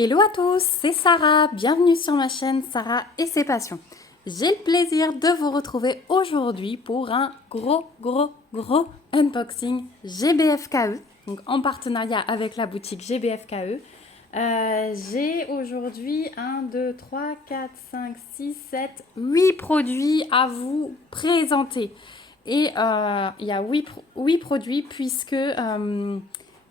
Hello à tous, c'est Sarah, bienvenue sur ma chaîne Sarah et ses passions. J'ai le plaisir de vous retrouver aujourd'hui pour un gros unboxing GBFKE, donc en partenariat avec la boutique GBFKE. J'ai aujourd'hui 1, 2, 3, 4, 5, 6, 7, 8 produits à vous présenter. Et il y a 8 produits puisque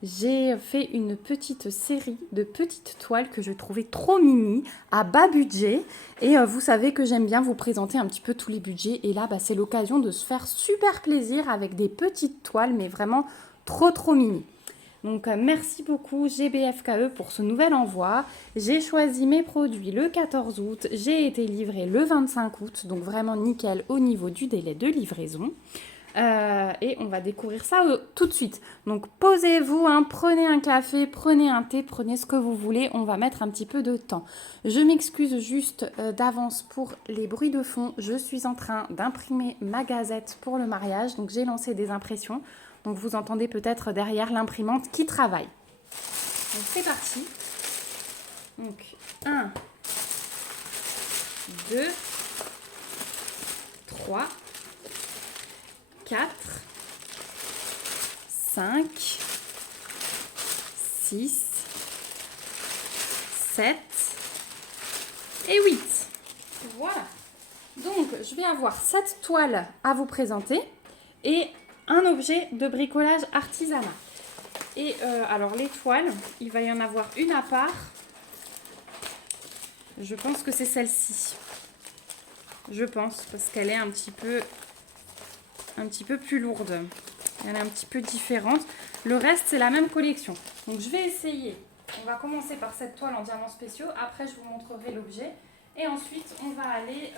j'ai fait une petite série de petites toiles que je trouvais trop mimi, à bas budget. Et vous savez que j'aime bien vous présenter un petit peu tous les budgets. Et là, c'est l'occasion de se faire super plaisir avec des petites toiles, mais vraiment trop mimi. Donc merci beaucoup GBFKE pour ce nouvel envoi. J'ai choisi mes produits le 14 août, j'ai été livrée le 25 août, donc vraiment nickel au niveau du délai de livraison. Et on va découvrir ça tout de suite. Donc posez-vous, prenez un café, prenez un thé, prenez ce que vous voulez, on va mettre un petit peu de temps. Je m'excuse juste d'avance pour les bruits de fond. Je suis en train d'imprimer ma gazette pour le mariage, donc j'ai lancé des impressions. Donc vous entendez peut-être derrière l'imprimante qui travaille. Donc c'est parti. Donc 1, 2, 3, 4, 5, 6, 7 et 8. Voilà. Donc, je vais avoir 7 toiles à vous présenter et un objet de bricolage artisanal. Et alors, les toiles, il va y en avoir une à part. Je pense que c'est celle-ci. Je pense, parce qu'elle est un petit peu plus lourde. Elle est un petit peu différente. Le reste, c'est la même collection. Donc, je vais essayer. On va commencer par cette toile en diamants spéciaux. Après, je vous montrerai l'objet. Et ensuite, on va aller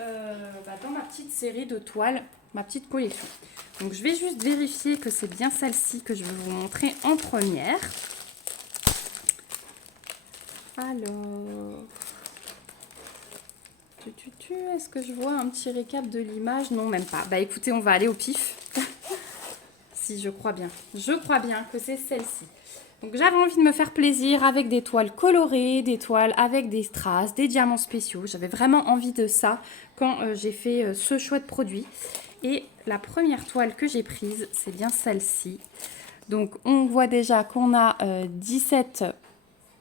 dans ma petite série de toiles, ma petite collection. Donc, je vais juste vérifier que c'est bien celle-ci que je vais vous montrer en première. Alors... Est-ce que je vois un petit récap de l'image? Non, même pas. Bah écoutez, on va aller au pif. Si, je crois bien. Je crois bien que c'est celle-ci. Donc j'avais envie de me faire plaisir avec des toiles colorées, des toiles avec des strass, des diamants spéciaux. J'avais vraiment envie de ça quand j'ai fait ce choix de produit. Et la première toile que j'ai prise, c'est bien celle-ci. Donc on voit déjà qu'on a 17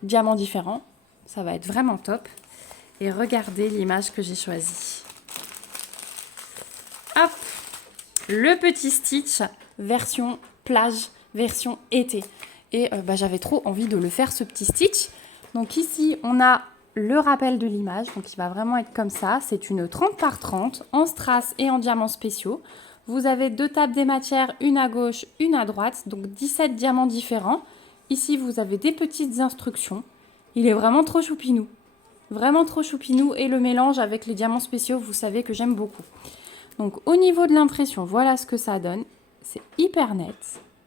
diamants différents. Ça va être vraiment top. Et regardez l'image que j'ai choisie. Hop! Le petit stitch version plage, version été. Et j'avais trop envie de le faire, ce petit stitch. Donc ici, on a le rappel de l'image. Donc il va vraiment être comme ça. C'est une 30 par 30 en strass et en diamants spéciaux. Vous avez 2 tables des matières, une à gauche, une à droite. Donc 17 diamants différents. Ici, vous avez des petites instructions. Il est vraiment trop choupinou. Vraiment trop choupinou. Et le mélange avec les diamants spéciaux, vous savez que j'aime beaucoup. Donc au niveau de l'impression, voilà ce que ça donne. C'est hyper net.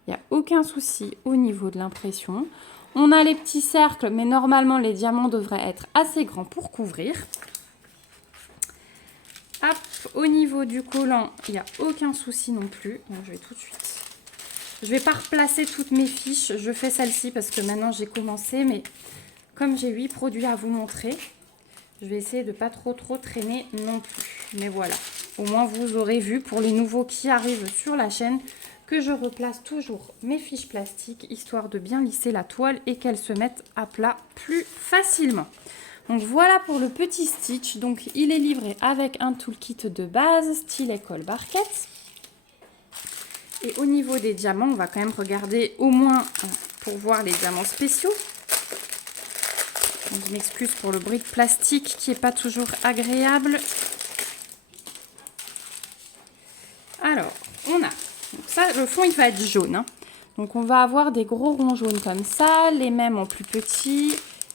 Il n'y a aucun souci au niveau de l'impression. On a les petits cercles, mais normalement les diamants devraient être assez grands pour couvrir. Hop, au niveau du collant, il n'y a aucun souci non plus. Donc je vais tout de suite... Je ne vais pas replacer toutes mes fiches. Je fais celle-ci parce que maintenant j'ai commencé, mais... Comme j'ai 8 produits à vous montrer, je vais essayer de ne pas trop traîner non plus. Mais voilà, au moins vous aurez vu pour les nouveaux qui arrivent sur la chaîne que je replace toujours mes fiches plastiques histoire de bien lisser la toile et qu'elles se mettent à plat plus facilement. Donc voilà pour le petit stitch. Donc il est livré avec un toolkit de base, stylet colle barquette. Et au niveau des diamants, on va quand même regarder au moins pour voir les diamants spéciaux. Je m'excuse pour le bruit de plastique qui n'est pas toujours agréable. Alors, on a... Donc ça, le fond, il va être jaune. Donc, on va avoir des gros ronds jaunes comme ça, les mêmes en plus petits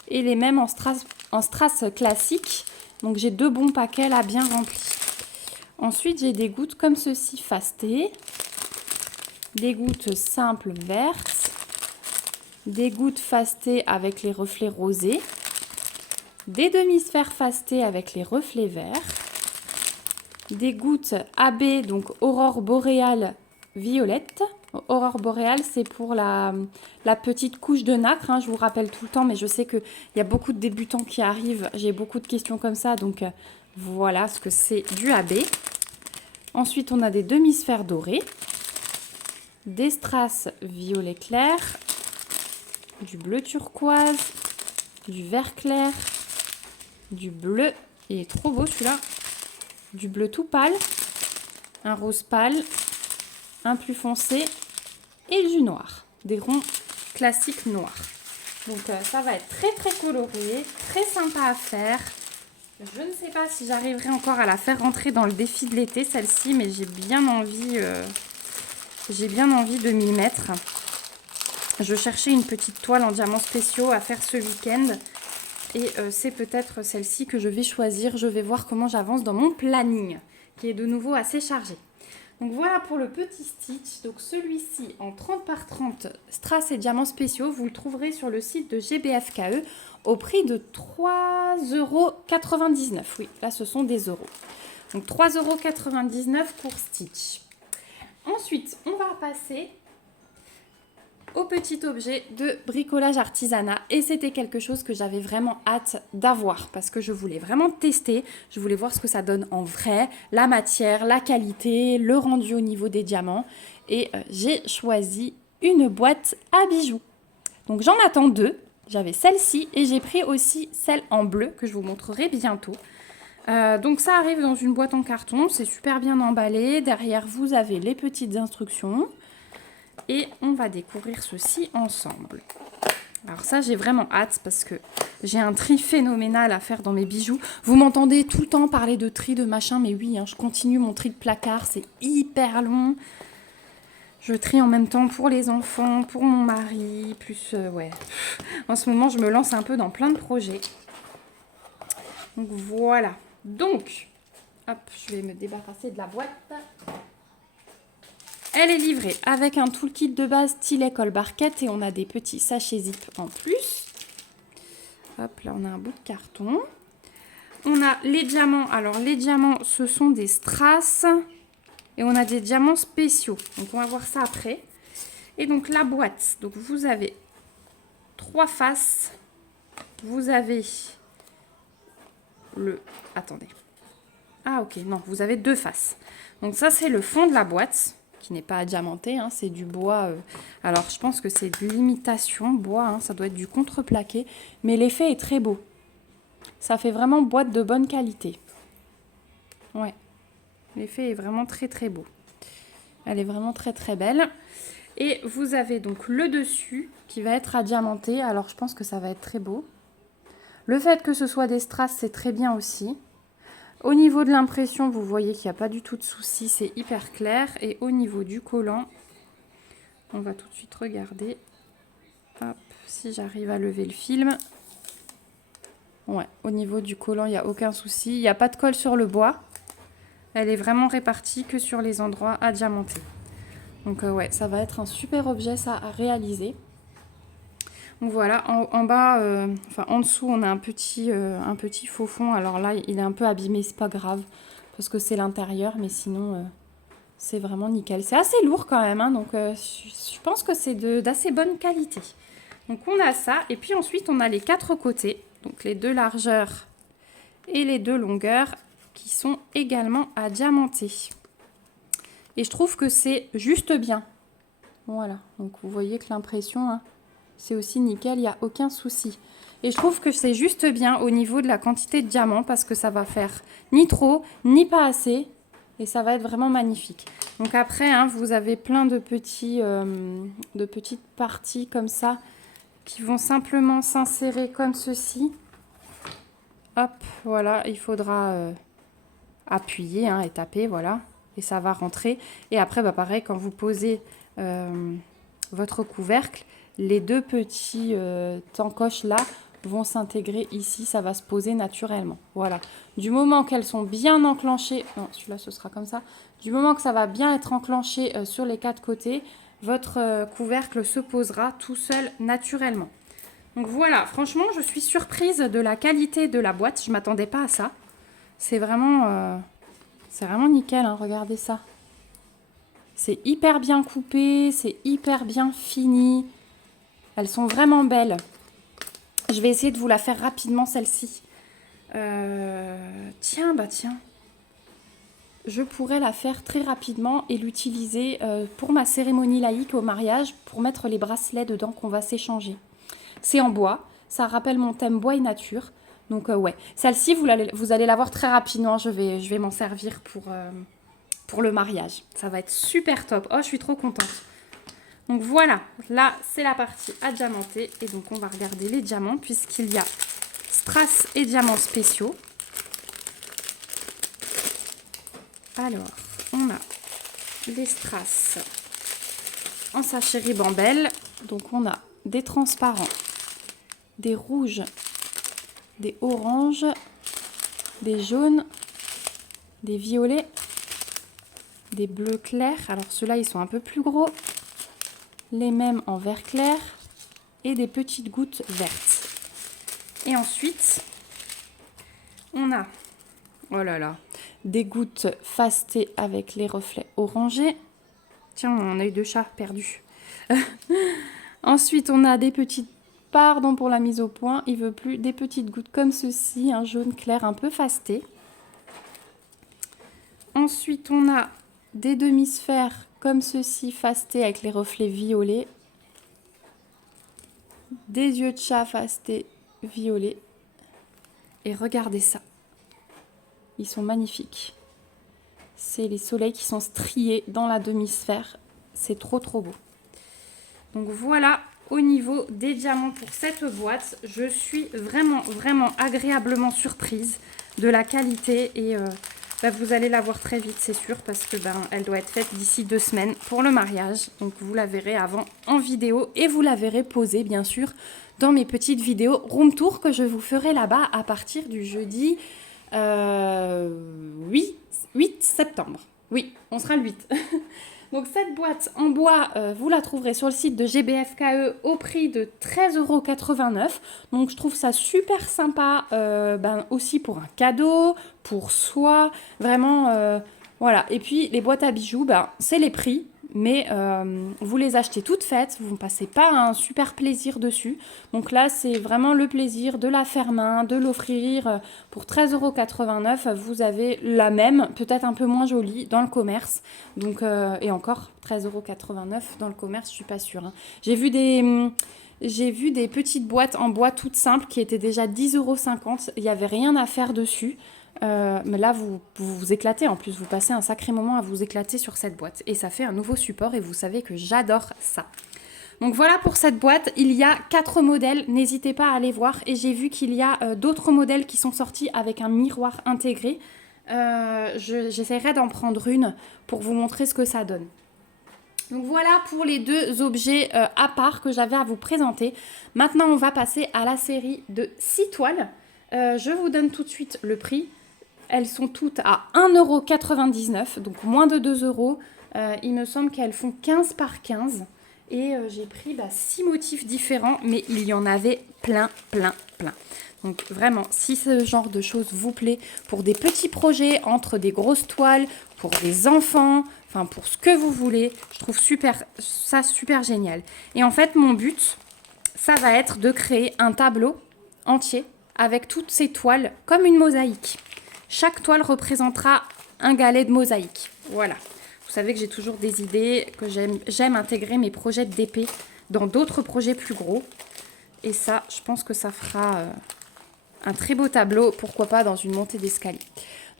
et les mêmes en strass classique. Donc, j'ai 2 bons paquets là bien remplis. Ensuite, j'ai des gouttes comme ceci fastées, des gouttes simples vertes, des gouttes fastées avec les reflets rosés, des demi-sphères fastées avec les reflets verts, des gouttes AB, donc aurore boréale violette. Aurore boréale, c'est pour la petite couche de nacre, hein, je vous rappelle tout le temps, mais je sais qu'il y a beaucoup de débutants qui arrivent. J'ai beaucoup de questions comme ça, donc voilà ce que c'est du AB. Ensuite, on a des demi-sphères dorées, des strass violet clair, du bleu turquoise, du vert clair, du bleu, il est trop beau celui-là, du bleu tout pâle, un rose pâle, un plus foncé et du noir, des ronds classiques noirs. Donc ça va être très très coloré, très sympa à faire. Je ne sais pas si j'arriverai encore à la faire rentrer dans le défi de l'été, celle-ci, mais j'ai bien envie de m'y mettre. Je cherchais une petite toile en diamants spéciaux à faire ce week-end. Et c'est peut-être celle-ci que je vais choisir. Je vais voir comment j'avance dans mon planning, qui est de nouveau assez chargé. Donc voilà pour le petit stitch. Donc celui-ci en 30 par 30 strass et diamants spéciaux, vous le trouverez sur le site de GBFKE au prix de 3,99 €. Oui, là ce sont des euros. Donc 3,99 € pour stitch. Ensuite, on va passer au petit objet de bricolage artisanat. Et c'était quelque chose que j'avais vraiment hâte d'avoir parce que je voulais vraiment tester. Je voulais voir ce que ça donne en vrai, la matière, la qualité, le rendu au niveau des diamants. Et j'ai choisi une boîte à bijoux. Donc j'en attends deux. J'avais celle-ci et j'ai pris aussi celle en bleu que je vous montrerai bientôt. Donc ça arrive dans une boîte en carton, c'est super bien emballé. Derrière, vous avez les petites instructions. Et on va découvrir ceci ensemble. Alors ça, j'ai vraiment hâte parce que j'ai un tri phénoménal à faire dans mes bijoux. Vous m'entendez tout le temps parler de tri, de machin, mais oui, hein, je continue mon tri de placard, c'est hyper long. Je trie en même temps pour les enfants, pour mon mari, plus, ouais. En ce moment, je me lance un peu dans plein de projets. Donc voilà. Donc, hop, je vais me débarrasser de la boîte. Elle est livrée avec un toolkit de base stylet col barquette et on a des petits sachets zip en plus. Hop, là on a un bout de carton. On a les diamants. Alors les diamants, ce sont des strass et on a des diamants spéciaux. Donc on va voir ça après. Et donc la boîte, donc vous avez 3 faces. Vous avez le... Attendez. Ah ok, non, vous avez 2 faces. Donc ça c'est le fond de la boîte. Qui n'est pas diamanté, hein, c'est du bois. Alors, je pense que c'est de l'imitation bois, hein, ça doit être du contreplaqué, mais l'effet est très beau. Ça fait vraiment boîte de bonne qualité. Ouais, l'effet est vraiment très très beau. Elle est vraiment très très belle. Et vous avez donc le dessus qui va être à diamanter. Alors, je pense que ça va être très beau. Le fait que ce soit des strass, c'est très bien aussi. Au niveau de l'impression, vous voyez qu'il n'y a pas du tout de souci, c'est hyper clair. Et au niveau du collant, on va tout de suite regarder. Hop, si j'arrive à lever le film. Ouais, au niveau du collant, il n'y a aucun souci. Il n'y a pas de colle sur le bois. Elle est vraiment répartie que sur les endroits à diamanter. Donc ouais, ça va être un super objet ça à réaliser. Donc voilà, en bas, enfin en dessous, on a un petit faux fond. Alors là, il est un peu abîmé, c'est pas grave, parce que c'est l'intérieur, mais sinon, c'est vraiment nickel. C'est assez lourd quand même, hein, donc je pense que c'est d'assez bonne qualité. Donc on a ça, et puis ensuite, on a les 4 côtés, donc les 2 largeurs et les 2 longueurs, qui sont également à diamanter. Et je trouve que c'est juste bien. Voilà, donc vous voyez que l'impression... Hein, c'est aussi nickel, il n'y a aucun souci. Et je trouve que c'est juste bien au niveau de la quantité de diamants parce que ça va faire ni trop, ni pas assez. Et ça va être vraiment magnifique. Donc après, hein, vous avez plein de petites parties comme ça qui vont simplement s'insérer comme ceci. Hop, voilà, il faudra appuyer hein, et taper, voilà. Et ça va rentrer. Et après, bah, pareil, quand vous posez votre couvercle, les 2 petits encoches là vont s'intégrer ici, ça va se poser naturellement. Voilà. Du moment qu'elles sont bien enclenchées, non, celui-là ce sera comme ça. Du moment que ça va bien être enclenché sur les 4 côtés, votre couvercle se posera tout seul naturellement. Donc voilà, franchement, je suis surprise de la qualité de la boîte. Je ne m'attendais pas à ça. C'est vraiment nickel, hein, regardez ça. C'est hyper bien coupé, c'est hyper bien fini. Elles sont vraiment belles. Je vais essayer de vous la faire rapidement, celle-ci. Tiens. Je pourrais la faire très rapidement et l'utiliser pour ma cérémonie laïque au mariage, pour mettre les bracelets dedans qu'on va s'échanger. C'est en bois, ça rappelle mon thème bois et nature. Donc ouais, celle-ci, vous allez la voir très rapidement. Je vais m'en servir pour le mariage. Ça va être super top. Oh, je suis trop contente. Donc voilà, là, c'est la partie à diamanter. Et donc, on va regarder les diamants puisqu'il y a strass et diamants spéciaux. Alors, on a les strass en sachet ribambelle. Donc, on a des transparents, des rouges, des oranges, des jaunes, des violets, des bleus clairs. Alors, ceux-là, ils sont un peu plus gros. Les mêmes en vert clair et des petites gouttes vertes. Et ensuite, on a, oh là là, des gouttes fastées avec les reflets orangés. Tiens, on a eu 2 chats perdus. Ensuite, on a des petites, pardon pour la mise au point, il veut plus, des petites gouttes comme ceci, un jaune clair un peu fasté. Ensuite, on a des demi-sphères comme ceci, fastés avec les reflets violets. Des yeux de chat fastés violets. Et regardez ça. Ils sont magnifiques. C'est les soleils qui sont striés dans la demi-sphère. C'est trop beau. Donc voilà au niveau des diamants pour cette boîte. Je suis vraiment agréablement surprise de la qualité et vous allez la voir très vite, c'est sûr, parce que elle doit être faite d'ici 2 semaines pour le mariage. Donc vous la verrez avant en vidéo et vous la verrez posée bien sûr dans mes petites vidéos room tour que je vous ferai là-bas à partir du jeudi 8 septembre. Oui, on sera le 8. Donc cette boîte en bois, vous la trouverez sur le site de GBFKE au prix de 13,89 €. Donc je trouve ça super sympa aussi pour un cadeau, pour soi, vraiment voilà. Et puis les boîtes à bijoux, c'est les prix, mais vous les achetez toutes faites, vous ne passez pas un super plaisir dessus. Donc là c'est vraiment le plaisir de la faire main, de l'offrir pour 13,89 €. Vous avez la même, peut-être un peu moins jolie dans le commerce. Donc et encore 13,89 € dans le commerce, je suis pas sûre. Hein. J'ai vu des petites boîtes en bois toutes simples qui étaient déjà 10,50 €. Il n'y avait rien à faire dessus. Mais là, vous éclatez en plus. Vous passez un sacré moment à vous éclater sur cette boîte. Et ça fait un nouveau support et vous savez que j'adore ça. Donc voilà pour cette boîte. Il y a 4 modèles. N'hésitez pas à aller voir. Et j'ai vu qu'il y a d'autres modèles qui sont sortis avec un miroir intégré. J'essaierai d'en prendre une pour vous montrer ce que ça donne. Donc voilà pour les 2 objets à part que j'avais à vous présenter. Maintenant, on va passer à la série de 6 toiles. Je vous donne tout de suite le prix. Elles sont toutes à 1,99 €, donc moins de 2 €. Il me semble qu'elles font 15 par 15. Et j'ai pris 6 motifs différents, mais il y en avait plein. Donc vraiment, si ce genre de choses vous plaît, pour des petits projets, entre des grosses toiles, pour des enfants, enfin pour ce que vous voulez, je trouve ça super génial. Et en fait, mon but, ça va être de créer un tableau entier avec toutes ces toiles comme une mosaïque. Chaque toile représentera un galet de mosaïque. Voilà. Vous savez que j'ai toujours des idées, que j'aime intégrer mes projets de DP dans d'autres projets plus gros. Et ça, je pense que ça fera un très beau tableau, pourquoi pas dans une montée d'escalier.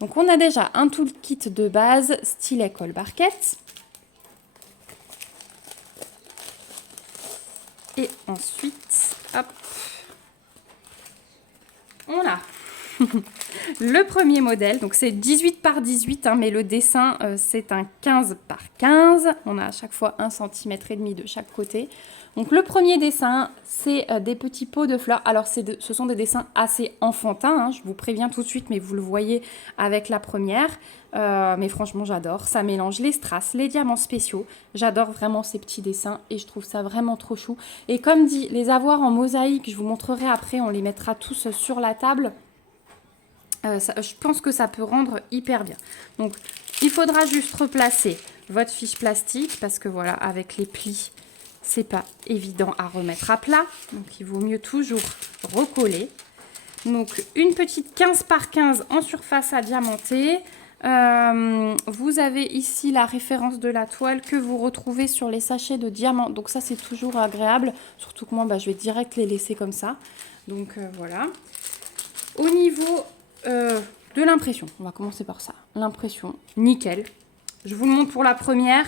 Donc on a déjà un toolkit de base, stylet colle barquette. Et ensuite, hop, on a le premier modèle. Donc c'est 18 par 18, mais le dessin c'est un 15 par 15. On a à chaque fois 1,5 cm de chaque côté. Donc le premier dessin, c'est des petits pots de fleurs. Alors ce sont des dessins assez enfantins, je vous préviens tout de suite, mais vous le voyez avec la première. Mais franchement, j'adore. Ça mélange les strass, les diamants spéciaux. J'adore vraiment ces petits dessins et je trouve ça vraiment trop chou. Et comme dit, les avoir en mosaïque, je vous montrerai après, on les mettra tous sur la table. Je pense que ça peut rendre hyper bien. Donc Il faudra juste replacer votre fiche plastique parce que voilà, avec les plis, c'est pas évident à remettre à plat. Donc, il vaut mieux toujours recoller. Donc, une petite 15 par 15 en surface à diamanter. Vous avez ici la référence de la toile que vous retrouvez sur les sachets de diamants. Donc, ça, c'est toujours agréable. Surtout que moi, je vais direct les laisser comme ça. Donc, voilà. Au niveau de l'impression, on va commencer par ça. L'impression, nickel. Je vous le montre pour la première.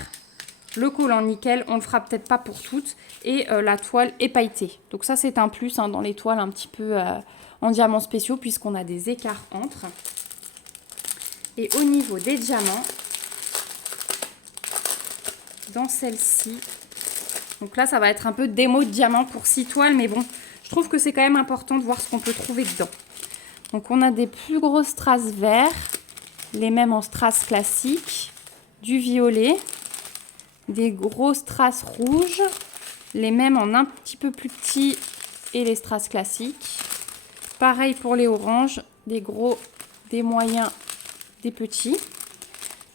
Le collant nickel, on ne le fera peut-être pas pour toutes. Et la toile est pailletée. Donc ça, c'est un plus dans les toiles un petit peu en diamants spéciaux puisqu'on a des écarts entre. Et au niveau des diamants, dans celle-ci, donc là, ça va être un peu démo de diamants pour 6 toiles. Mais bon, je trouve que c'est quand même important de voir ce qu'on peut trouver dedans. Donc on a des plus gros strass verts, les mêmes en strass classique, du violet, des gros strass rouges, les mêmes en un petit peu plus petits et les strass classiques. Pareil pour les oranges, des gros, des moyens, des petits.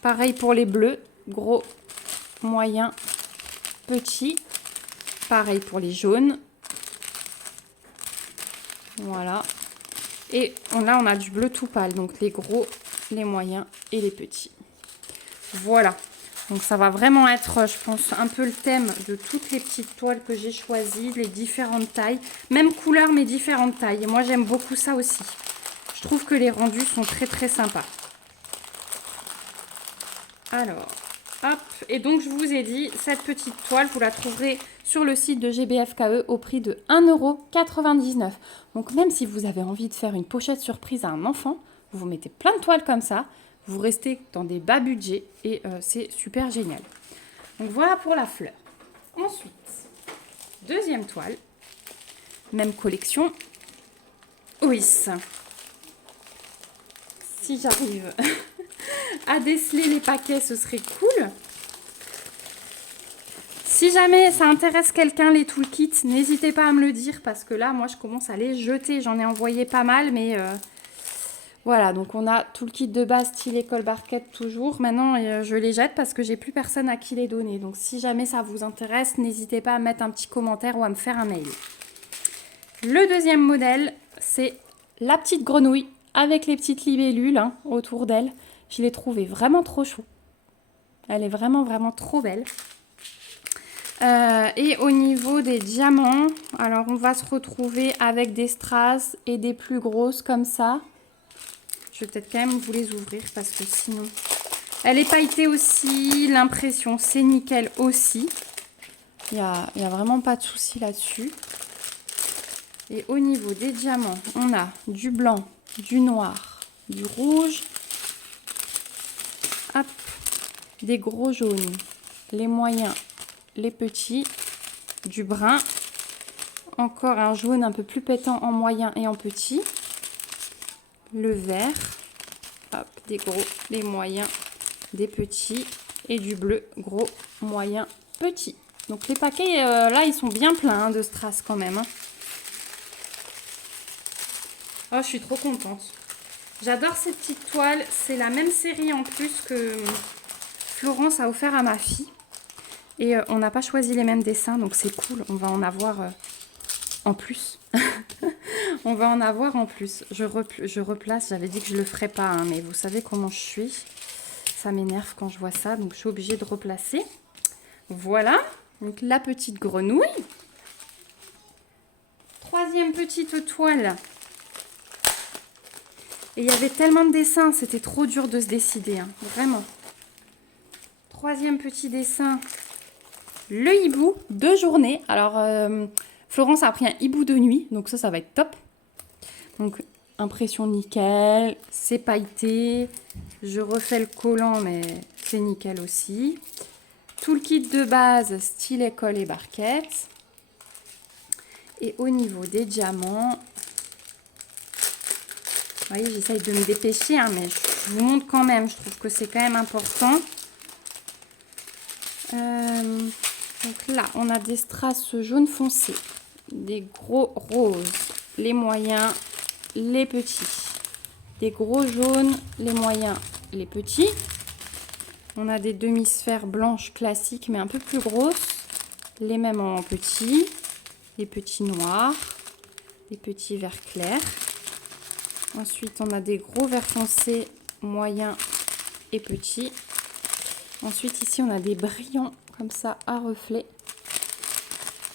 Pareil pour les bleus, gros, moyens, petits. Pareil pour les jaunes. Voilà. Et là, on a du bleu tout pâle, donc les gros, les moyens et les petits. Voilà. Donc ça va vraiment être, je pense, un peu le thème de toutes les petites toiles que j'ai choisies, les différentes tailles. Même couleur, mais différentes tailles. Et moi, j'aime beaucoup ça aussi. Je trouve que les rendus sont très, très sympas. Alors, hop. Et donc, je vous ai dit, cette petite toile, vous la trouverez sur le site de GBFKE au prix de 1,99 €. Donc, même si vous avez envie de faire une pochette surprise à un enfant, vous mettez plein de toiles comme ça. Vous restez dans des bas budgets et c'est super génial. Donc voilà pour la fleur. Ensuite, deuxième toile, même collection. Oui, si j'arrive à déceler les paquets, ce serait cool. Si jamais ça intéresse quelqu'un, les toolkits, n'hésitez pas à me le dire parce que là, moi, je commence à les jeter. J'en ai envoyé pas mal, mais... Voilà, donc on a tout le kit de base style école barquette toujours. Maintenant, je les jette parce que j'ai plus personne à qui les donner. Donc si jamais ça vous intéresse, n'hésitez pas à mettre un petit commentaire ou à me faire un mail. Le deuxième modèle, c'est la petite grenouille avec les petites libellules autour d'elle. Je l'ai trouvée vraiment trop chou. Elle est vraiment, vraiment trop belle. Et au niveau des diamants, alors on va se retrouver avec des strass et des plus grosses comme ça. Je vais peut-être quand même vous les ouvrir parce que sinon... Elle est pailletée aussi. L'impression, c'est nickel aussi. Il y a vraiment pas de souci là-dessus. Et au niveau des diamants, on a du blanc, du noir, du rouge. Hop, des gros jaunes, les moyens, les petits, du brun. Encore un jaune un peu plus pétant en moyen et en petit. Le vert, hop, des gros, des moyens, des petits et du bleu, gros, moyen, petit. Donc les paquets, là, ils sont bien pleins de strass quand même. Oh, je suis trop contente. J'adore ces petites toiles. C'est la même série en plus que Florence a offert à ma fille. Et on n'a pas choisi les mêmes dessins, donc c'est cool. On va en avoir en plus. On va en avoir en plus. Je replace. J'avais dit que je le ferais pas, mais vous savez comment je suis. Ça m'énerve quand je vois ça, donc je suis obligée de replacer. Voilà. Donc la petite grenouille. Troisième petite toile. Et il y avait tellement de dessins, c'était trop dur de se décider, vraiment. Troisième petit dessin. Le hibou de journée. Alors, Florence a pris un hibou de nuit, donc ça va être top. Donc, impression nickel, c'est pailleté. Je refais le collant, mais c'est nickel aussi. Tout le kit de base, style école et barquette. Et au niveau des diamants, vous voyez, j'essaye de me dépêcher, mais je vous montre quand même. Je trouve que c'est quand même important. Donc là, on a des strass jaune foncé, des gros roses, les moyens, les petits, des gros jaunes, les moyens, les petits, On a des demi-sphères blanches classiques, mais un peu plus grosses. Les mêmes en petits. Les petits noirs. Les petits verts clairs. Ensuite, on a des gros verts foncés, moyens et petits. Ensuite, ici, on a des brillants comme ça à reflets.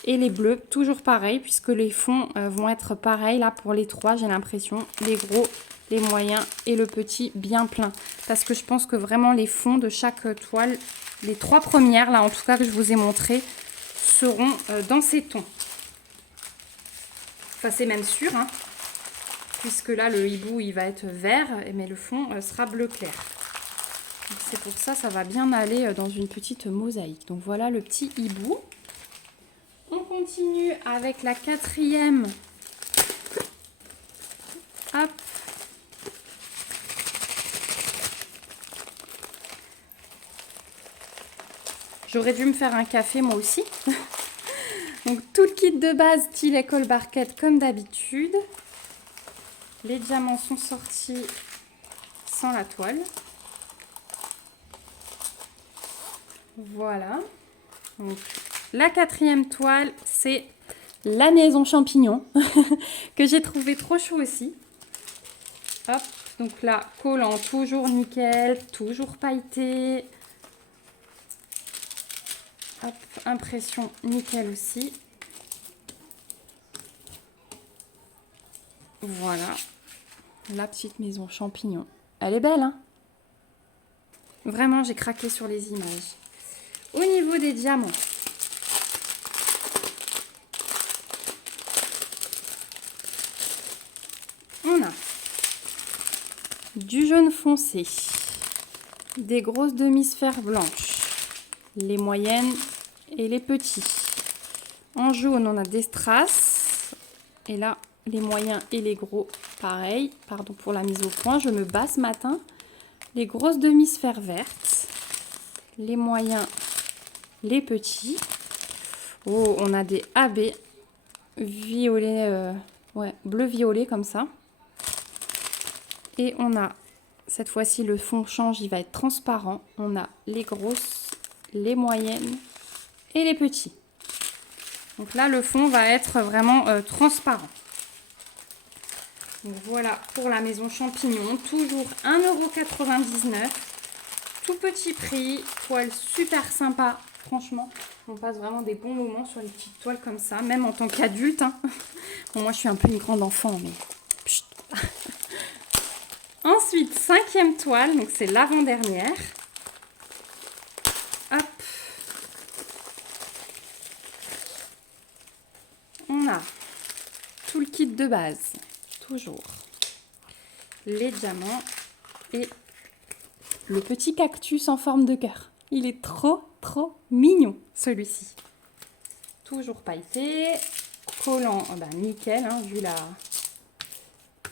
Et les bleus, toujours pareil, puisque les fonds vont être pareils là pour les trois, j'ai l'impression. Les gros, les moyens et le petit bien plein. Parce que je pense que vraiment les fonds de chaque toile, les trois premières là en tout cas que je vous ai montré, seront dans ces tons. Enfin, c'est même sûr, hein, puisque là le hibou il va être vert, mais le fond sera bleu clair. C'est pour ça, ça va bien aller dans une petite mosaïque. Donc voilà le petit hibou. On continue avec la quatrième. Hop. J'aurais dû me faire un café moi aussi. Donc tout le kit de base, style école barquette comme d'habitude. Les diamants sont sortis sans la toile. Voilà. Donc, la quatrième toile, c'est la maison champignon que j'ai trouvé trop chou aussi. Hop, donc là, collant toujours nickel, toujours pailleté. Hop, impression nickel aussi. Voilà, la petite maison champignon. Elle est belle, hein? Vraiment, j'ai craqué sur les images. Au niveau des diamants, on a du jaune foncé, des grosses demi-sphères blanches, les moyennes et les petits. En jaune, on a des strass. Et là, les moyens et les gros, pareil. Pardon pour la mise au point, je me bats ce matin. Les grosses demi-sphères vertes, les moyens, les petits. Oh, on a des AB violet, bleu-violet comme ça. Et on a, cette fois-ci, le fond change, il va être transparent. On a les grosses, les moyennes et les petits. Donc là, le fond va être vraiment transparent. Donc voilà pour la maison champignon. Toujours 1,99 €. Tout petit prix. Toile super sympa. Franchement, on passe vraiment des bons moments sur les petites toiles comme ça. Même en tant qu'adulte. Hein. Bon, moi, je suis un peu une grande enfant, mais... Chut. Ensuite, cinquième toile. Donc, c'est l'avant-dernière. Hop. On a tout le kit de base. Toujours les diamants et le petit cactus en forme de cœur. Il est trop mignon celui-ci. Toujours pailleté, collant nickel hein,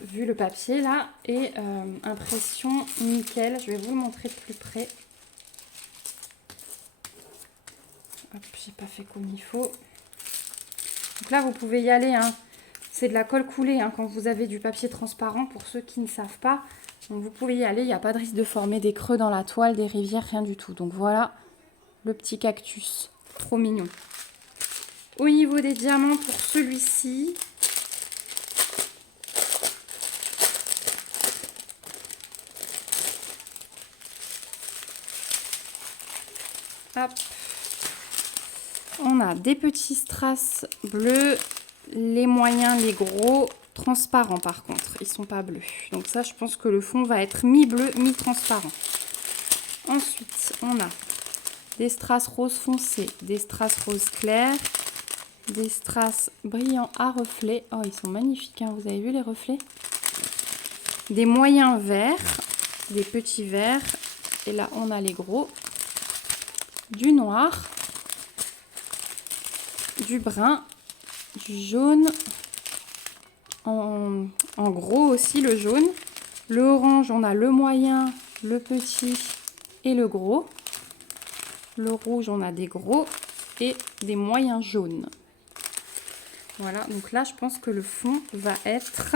vu le papier là et impression nickel. Je vais vous le montrer de plus près. Hop, j'ai pas fait comme il faut. Donc là vous pouvez y aller hein. C'est de la colle coulée hein, quand vous avez du papier transparent, pour ceux qui ne savent pas. Donc vous pouvez y aller, il n'y a pas de risque de former des creux dans la toile, des rivières, rien du tout. Donc voilà le petit cactus, trop mignon. Au niveau des diamants pour celui-ci, hop, on a des petits strass bleus. Les moyens, les gros, transparents par contre, ils sont pas bleus. Donc ça, je pense que le fond va être mi-bleu, mi-transparent. Ensuite, on a des strass rose foncé, des strass rose clair, des strass brillants à reflets. Oh, ils sont magnifiques, hein, vous avez vu les reflets? Des moyens verts, des petits verts. Et là, on a les gros. Du noir, du brun, du jaune, en gros aussi le jaune. Le orange, on a le moyen, le petit et le gros. Le rouge, on a des gros et des moyens jaunes. Voilà, donc là, je pense que le fond va être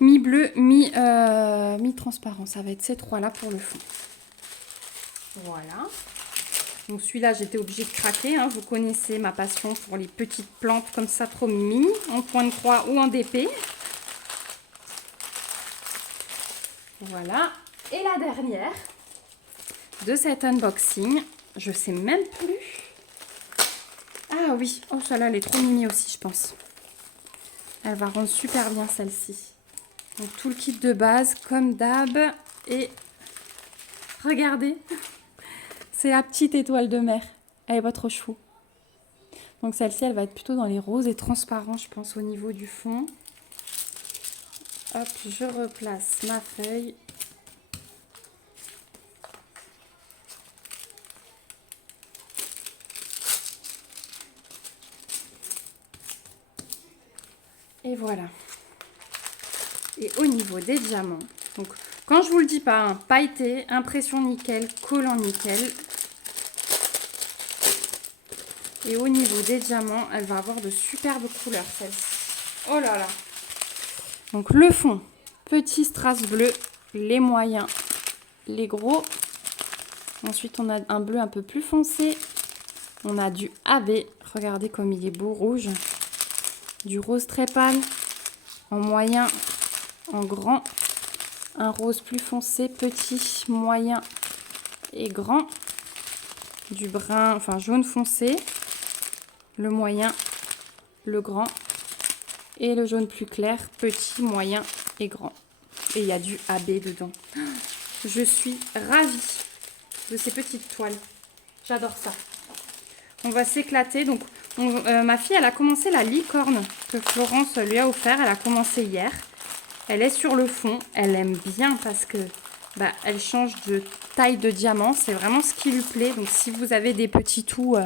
mi-bleu, mi-transparent. Ça va être ces trois-là pour le fond. Voilà. Donc celui-là, j'étais obligée de craquer. Hein. Vous connaissez ma passion pour les petites plantes comme ça, trop mimi, en point de croix ou en DP. Voilà. Et la dernière de cet unboxing, je sais même plus. Ah oui, oh celle-là, elle est trop mimi aussi, je pense. Elle va rendre super bien celle-ci. Donc tout le kit de base, comme d'hab. Et regardez, c'est la petite étoile de mer. Elle est pas trop chou. Donc celle-ci, elle va être plutôt dans les roses et transparents, je pense, au niveau du fond. Hop, je replace ma feuille. Et voilà. Et au niveau des diamants, donc quand je vous le dis pas, hein, pailleté, impression nickel, collant nickel. Et au niveau des diamants, elle va avoir de superbes couleurs, celle-ci. Oh là là. Donc le fond, petit strass bleu, les moyens, les gros. Ensuite, on a un bleu un peu plus foncé. On a du AB, regardez comme il est beau, rouge. Du rose très pâle, en moyen, en grand. Un rose plus foncé, petit, moyen et grand. Du brun, enfin jaune foncé. Le moyen, le grand. Et le jaune plus clair, petit, moyen et grand. Et il y a du AB dedans. Je suis ravie de ces petites toiles. J'adore ça. On va s'éclater. Donc, ma fille, elle a commencé la licorne que Florence lui a offert. Elle a commencé hier. Elle est sur le fond. Elle aime bien parce que elle change de taille de diamant. C'est vraiment ce qui lui plaît. Donc, si vous avez des petits tout,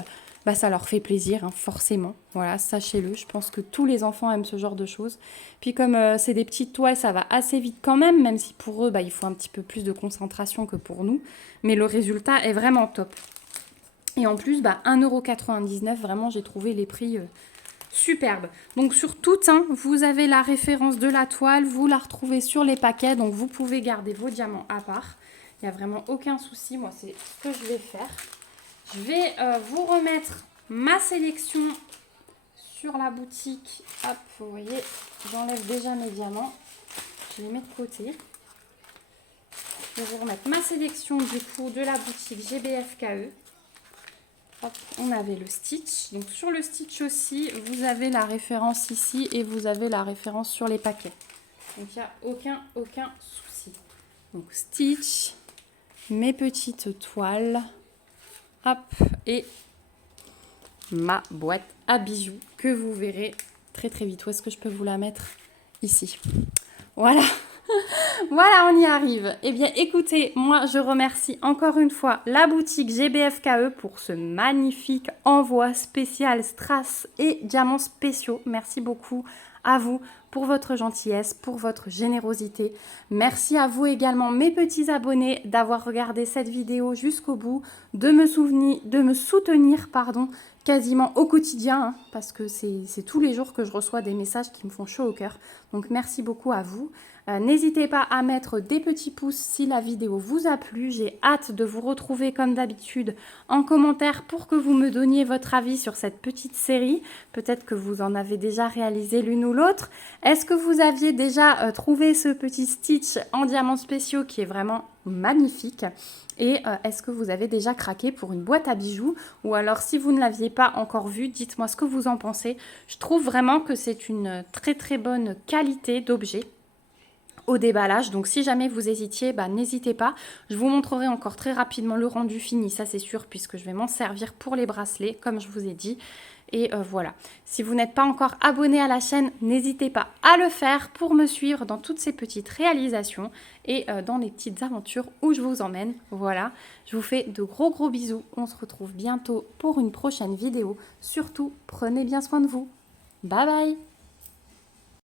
ça leur fait plaisir, hein, forcément. Voilà, sachez-le. Je pense que tous les enfants aiment ce genre de choses. Puis, comme c'est des petites toiles, ça va assez vite quand même si pour eux, il faut un petit peu plus de concentration que pour nous. Mais le résultat est vraiment top. Et en plus, 1,99 €, vraiment, j'ai trouvé les prix superbes. Donc, sur toutes, hein, vous avez la référence de la toile. Vous la retrouvez sur les paquets. Donc, vous pouvez garder vos diamants à part. Il n'y a vraiment aucun souci. Moi, c'est ce que je vais faire. Je vais vous remettre ma sélection sur la boutique. Hop, vous voyez, j'enlève déjà mes diamants. Je les mets de côté. Je vais vous remettre ma sélection du coup de la boutique GBFKE. Hop, on avait le stitch. Donc sur le stitch aussi, vous avez la référence ici et vous avez la référence sur les paquets. Donc il n'y a aucun souci. Donc stitch, mes petites toiles. Hop, et ma boîte à bijoux que vous verrez très très vite. Où est-ce que je peux vous la mettre? Ici. Voilà. Voilà, on y arrive. Eh bien, écoutez, moi, je remercie encore une fois la boutique GBFKE pour ce magnifique envoi spécial strass et diamants spéciaux. Merci beaucoup à vous pour votre gentillesse, pour votre générosité. Merci à vous également, mes petits abonnés, d'avoir regardé cette vidéo jusqu'au bout, de me soutenir, quasiment au quotidien, hein, parce que c'est tous les jours que je reçois des messages qui me font chaud au cœur. Donc, merci beaucoup à vous. N'hésitez pas à mettre des petits pouces si la vidéo vous a plu. J'ai hâte de vous retrouver comme d'habitude en commentaire pour que vous me donniez votre avis sur cette petite série. Peut-être que vous en avez déjà réalisé l'une ou l'autre. Est-ce que vous aviez déjà trouvé ce petit stitch en diamants spéciaux qui est vraiment magnifique? Et est-ce que vous avez déjà craqué pour une boîte à bijoux? Ou alors si vous ne l'aviez pas encore vue, dites-moi ce que vous en pensez. Je trouve vraiment que c'est une très très bonne qualité d'objet au déballage. Donc si jamais vous hésitiez, n'hésitez pas. Je vous montrerai encore très rapidement le rendu fini, ça c'est sûr, puisque je vais m'en servir pour les bracelets, comme je vous ai dit. Et voilà. Si vous n'êtes pas encore abonné à la chaîne, n'hésitez pas à le faire pour me suivre dans toutes ces petites réalisations et dans les petites aventures où je vous emmène. Voilà. Je vous fais de gros gros bisous. On se retrouve bientôt pour une prochaine vidéo. Surtout, prenez bien soin de vous. Bye bye!